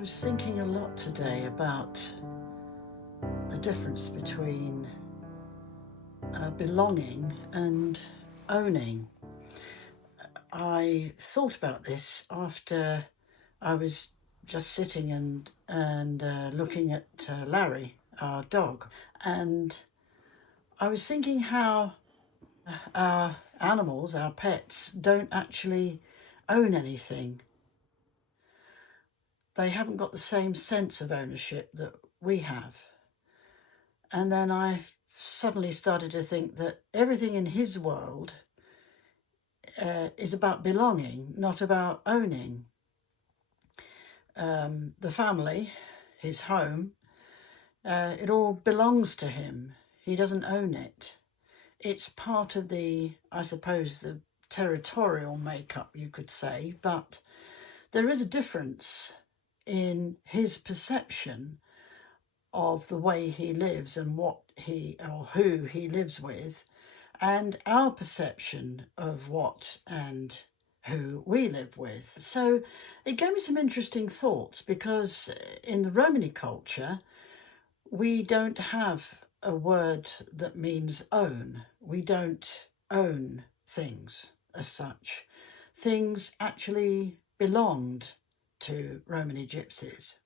was thinking a lot today about the difference between belonging and owning. I thought about this after I was just sitting and looking at Larry, our dog, and I was thinking how our animals, our pets, don't actually own anything. They haven't got the same sense of ownership that we have. And then I suddenly started to think that everything in his world is about belonging, not about owning. The family, his home, it all belongs to him. He doesn't own it. It's part of I suppose, the territorial makeup, you could say, but there is a difference in his perception of the way he lives and what he or who he lives with, and our perception of what and who we live with. So it gave me some interesting thoughts, because in the Romani culture, we don't have a word that means own. We don't own things as such. Things actually belonged to Romani Gypsies,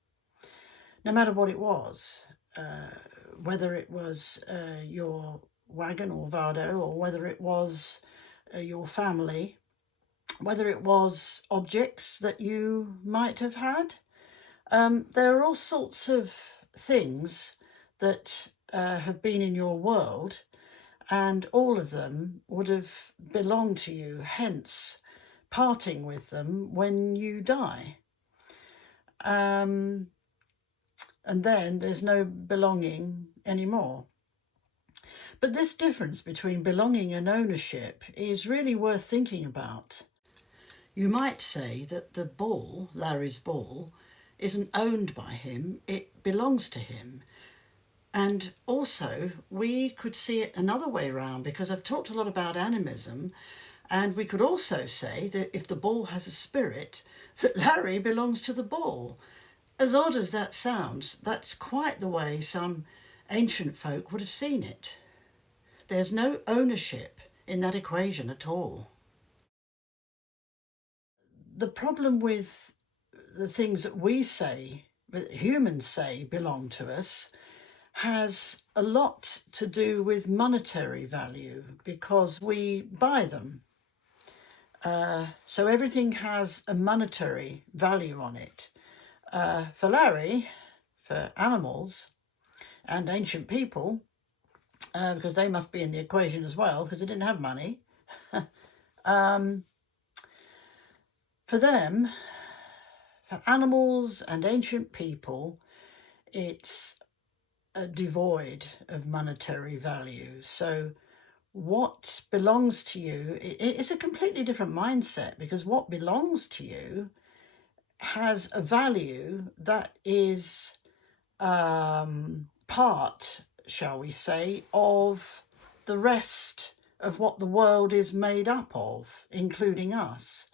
no matter what it was, whether it was your wagon or Vado, or whether it was your family, whether it was objects that you might have had. There are all sorts of things that have been in your world, and all of them would have belonged to you, hence parting with them when you die. And then there's no belonging anymore. But this difference between belonging and ownership is really worth thinking about. You might say that the ball, Larry's ball, isn't owned by him, it belongs to him. And also, we could see it another way around, because I've talked a lot about animism, and we could also say that if the ball has a spirit, that Larry belongs to the ball. As odd as that sounds, that's quite the way some ancient folk would have seen it. There's no ownership in that equation at all. The problem with the things that we say, that humans say belong to us, has a lot to do with monetary value, because we buy them. So everything has a monetary value on it. For Larry, for animals and ancient people, because they must be in the equation as well, because they didn't have money. For them, for animals and ancient people, it's devoid of monetary value. So what belongs to you, it's a completely different mindset, because what belongs to you has a value that is part, shall we say, of the rest of what the world is made up of, including us.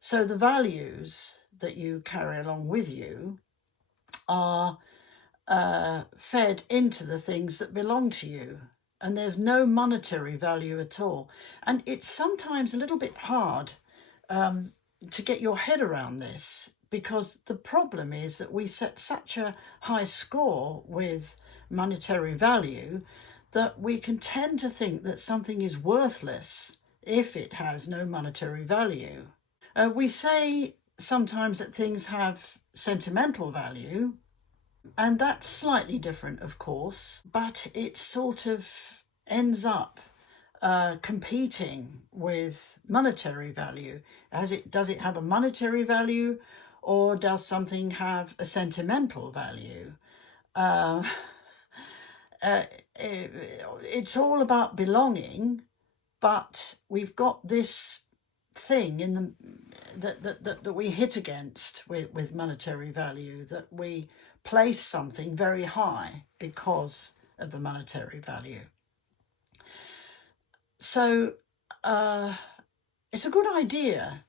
So the values that you carry along with you are fed into the things that belong to you, and there's no monetary value at all. And it's sometimes a little bit hard to get your head around this, because the problem is that we set such a high score with monetary value that we can tend to think that something is worthless if it has no monetary value. We say sometimes that things have sentimental value, and that's slightly different, of course, but it sort of ends up competing with monetary value. Does it have a monetary value, or does something have a sentimental value? It's all about belonging, but we've got this thing in that we hit against with monetary value, that we place something very high because of the monetary value. So it's a good idea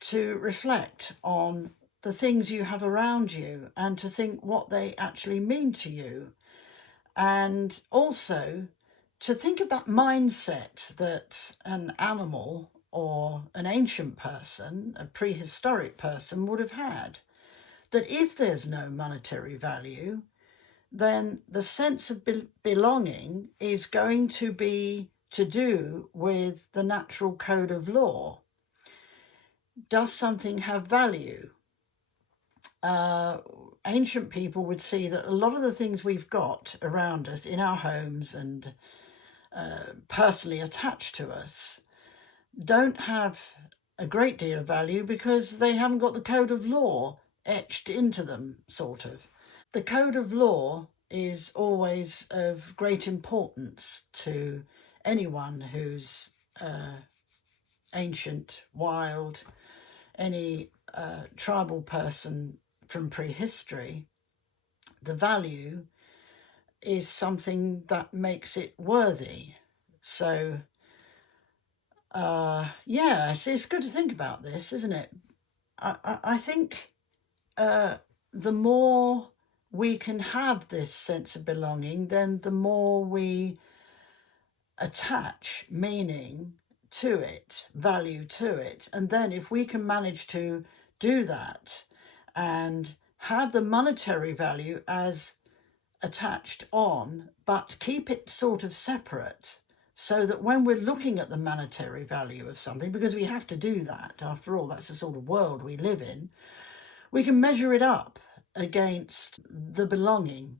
to reflect on the things you have around you and to think what they actually mean to you. And also to think of that mindset that an animal or an ancient person, a prehistoric person, would have had. That if there's no monetary value, then the sense of belonging is going to be to do with the natural code of law. Does something have value? Ancient people would see that a lot of the things we've got around us in our homes and personally attached to us don't have a great deal of value because they haven't got the code of law etched into them, sort of. The code of law is always of great importance to anyone who's ancient, wild, any tribal person from prehistory. The value is something that makes it worthy. So, yeah, it's good to think about this, isn't it? I think the more we can have this sense of belonging, then the more we attach meaning to it, value to it. And then if we can manage to do that and have the monetary value as attached on, but keep it sort of separate, so that when we're looking at the monetary value of something, because we have to do that, after all, that's the sort of world we live in, we can measure it up against the belonging.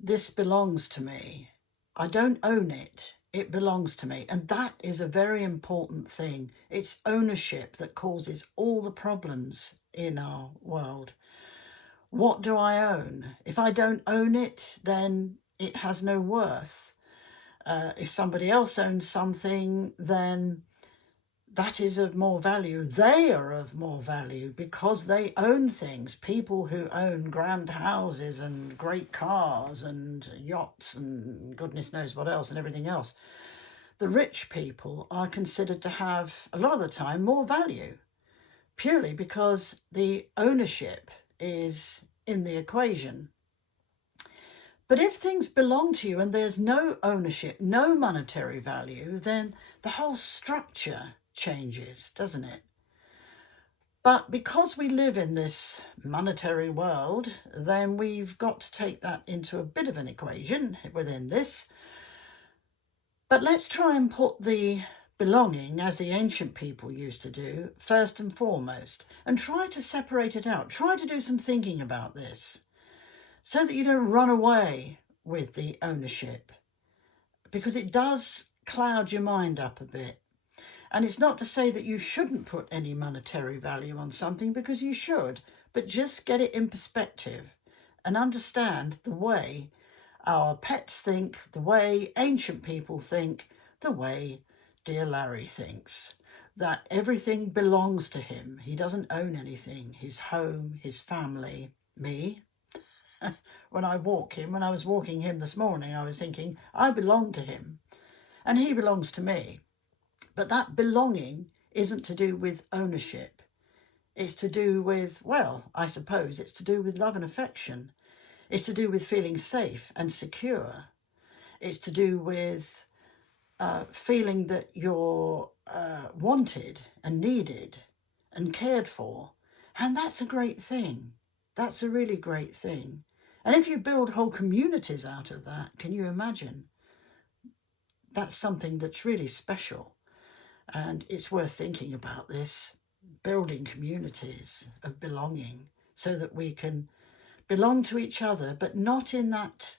This belongs to me. I don't own it. It belongs to me. And that is a very important thing. It's ownership that causes all the problems in our world. What do I own? If I don't own it, then it has no worth. If somebody else owns something, then that is of more value. They are of more value because they own things. People who own grand houses and great cars and yachts and goodness knows what else and everything else. The rich people are considered to have, a lot of the time, more value, purely because the ownership is in the equation. But if things belong to you and there's no ownership, no monetary value, then the whole structure changes, doesn't it? But because we live in this monetary world, then we've got to take that into a bit of an equation within this. But let's try and put the belonging, as the ancient people used to do, first and foremost, and try to separate it out. Try to do some thinking about this so that you don't run away with the ownership, because it does cloud your mind up a bit. And it's not to say that you shouldn't put any monetary value on something, because you should, but just get it in perspective and understand the way our pets think, the way ancient people think, the way dear Larry thinks, that everything belongs to him. He doesn't own anything, his home, his family, me. When I was walking him this morning, I was thinking, I belong to him and he belongs to me. But that belonging isn't to do with ownership. It's to do with, well, I suppose it's to do with love and affection. It's to do with feeling safe and secure. It's to do with feeling that you're wanted and needed and cared for. And that's a great thing. That's a really great thing. And if you build whole communities out of that, can you imagine? That's something that's really special. And it's worth thinking about this, building communities of belonging so that we can belong to each other, but not in that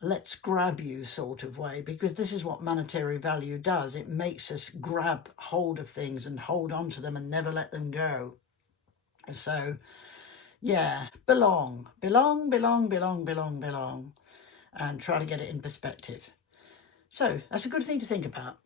let's grab you sort of way, because this is what monetary value does. It makes us grab hold of things and hold on to them and never let them go. So, yeah, belong, belong, belong, belong, belong, belong, and try to get it in perspective. So that's a good thing to think about.